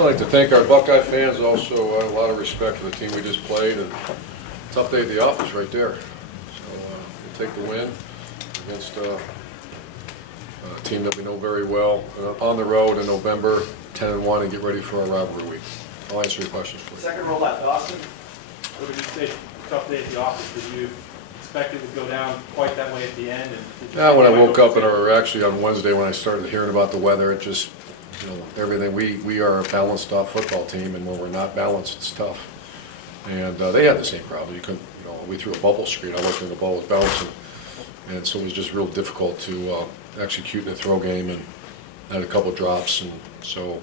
I'd like to thank our Buckeye fans, also a lot of respect for the team we just played, and tough day at the office right there. So we'll take the win against a team that we know very well on the road in November, 10-1, and get ready for our rivalry week. I'll answer your questions, please. Second roll left, Austin. What did you say? Tough day at the office. Did you expect it would go down quite that way at the end? Yeah, when I woke up, or actually on Wednesday when I started hearing about the weather, it just, everything. We are a balanced off football team, and when we're not balanced, it's tough. And they had the same problem. You couldn't, we threw a bubble screen. I wasn't, the ball was bouncing, and so it was just real difficult to execute in the throw game, and had a couple drops, and so.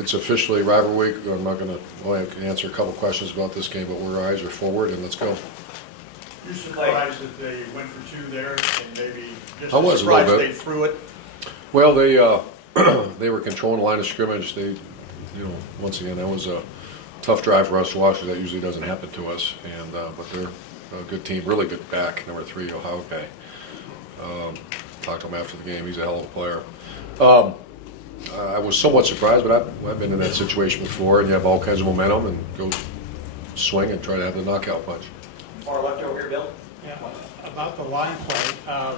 It's officially rivalry week. I'm not going to answer a couple questions about this game, but our eyes are forward, and let's go. You're surprised that they went for two there, and maybe just I was surprised a little bit. they threw it? Well, they were controlling the line of scrimmage. They, once again, that was a tough drive for us to watch, because that usually doesn't happen to us. And but they're a good team, really good back, number 3, Ohio guy. Talked to him after the game. He's a hell of a player. I was somewhat surprised, but I've been in that situation before, and you have all kinds of momentum and go swing and try to have the knockout punch. Far left over here, Bill. Yeah, about the line play,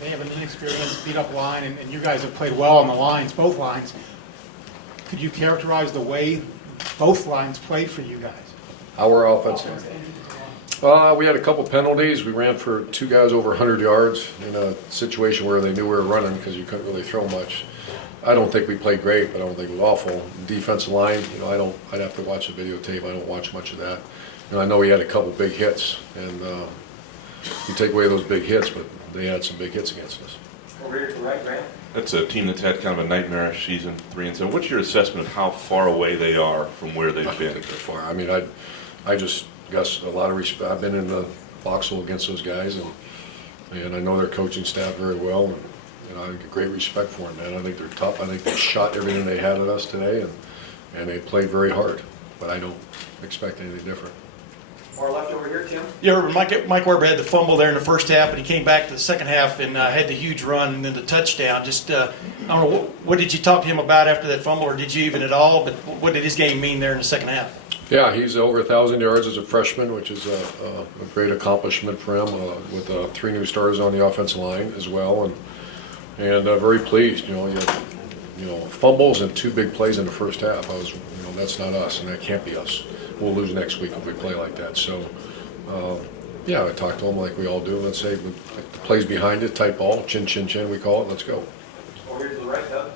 they have an inexperienced, beat-up line, and you guys have played well on the lines, both lines. Could you characterize the way both lines played for you guys? Our offense. We had a couple penalties. We ran for 2 guys over 100 yards in a situation where they knew we were running, because you couldn't really throw much. I don't think we played great, but I don't think it was awful. Defensive line, I'd have to watch the videotape. I don't watch much of that. I know he had a couple big hits, and you take away those big hits, but they had some big hits against us. Over here to the right, Graham. That's a team that's had kind of a nightmarish season, 3-7. What's your assessment of how far away they are from where they've I don't been? think they're far. I mean, I just got a lot of respect. I've been in the foxhole against those guys, and I know their coaching staff very well. And I get great respect for them, man. I think they're tough. I think they shot everything they had at us today, and they played very hard. But I don't expect anything different. Far left over here, Tim. Yeah, Mike Weber had the fumble there in the first half, but he came back to the second half and had the huge run and then the touchdown. Just, I don't know, what did you talk to him about after that fumble, or did you even at all? But what did his game mean there in the second half? Yeah, he's over 1,000 yards as a freshman, which is a great accomplishment for him, with 3 new starters on the offensive line as well, and very pleased. You had, fumbles and 2 big plays in the first half. That's not us, and that can't be us. We'll lose next week if we play like that. So, I talked to him like we all do. Let's say the plays behind it, tight ball, chin, chin, chin, we call it. Let's go. Over here to the right, Doug.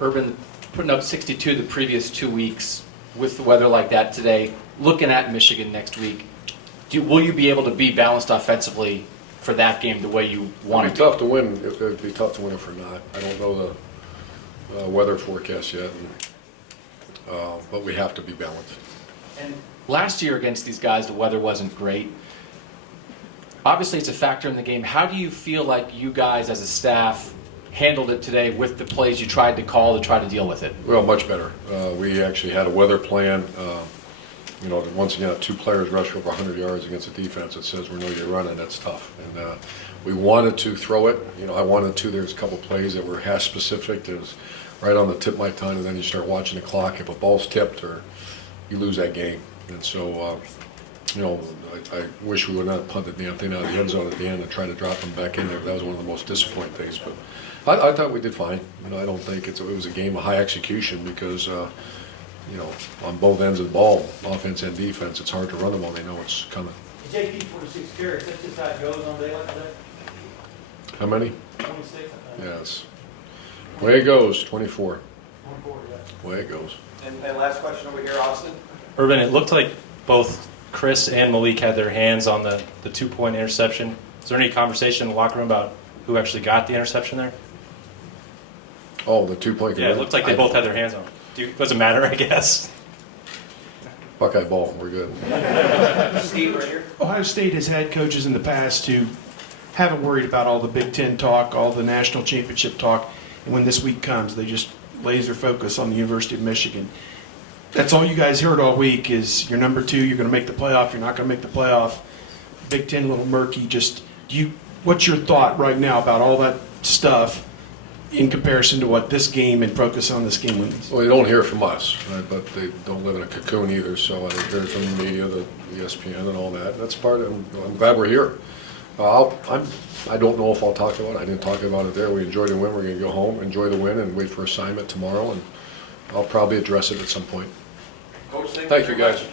Urban putting up 62 the previous 2 weeks with the weather like that today. Looking at Michigan next week, will you be able to be balanced offensively for that game the way you want It'd it be tough to win. It'd be tough to win if we're not. I don't know the weather forecast yet, but we have to be balanced. And last year against these guys, the weather wasn't great. Obviously, it's a factor in the game. How do you feel like you guys as a staff handled it today with the plays you tried to call to try to deal with it? Well, much better. We actually had a weather plan. Once again, 2 players rush over 100 yards against a defense that says we know you're running. That's tough. And we wanted to throw it. I wanted to. There's a couple plays that were hash specific. It was right on the tip of my tongue, and then you start watching the clock. If a ball's tipped, or you lose that game. And so, I wish we would not punted the damn thing out of the end zone at the end and try to drop them back in there. That was one of the most disappointing things. But I thought we did fine. I don't think it was a game of high execution, because on both ends of the ball, offense and defense, it's hard to run them when they know it's coming. JP 46 carries. That's just how it goes on a day like that. How many? 26. Yes. Way it goes, 24. 24. Yeah. Way it goes. And last question over here, Austin. Urban, it looked like both Chris and Malik had their hands on the 2-point interception. Is there any conversation in the locker room about who actually got the interception there? Oh, the 2-point. Yeah, it looked like they both had their hands on it. Doesn't matter, I guess. Buckeye ball, we're good. Steve right here. Ohio State has had coaches in the past who haven't worried about all the Big Ten talk, all the national championship talk, and when this week comes, they just laser focus on the University of Michigan. That's all you guys heard all week is you're number 2, you're going to make the playoff, you're not going to make the playoff. Big Ten a little murky. What's your thought right now about all that stuff in comparison to what this game and focus on this game means. Well, you don't hear from us, right, but they don't live in a cocoon either, so I hear from the media, the ESPN and all that. That's part of, I'm glad we're here. I don't know if I'll talk about it. I didn't talk about it there. We enjoyed the win. We're going to go home, enjoy the win, and wait for assignment tomorrow, and I'll probably address it at some point. Coach, Thank you, very guys. much.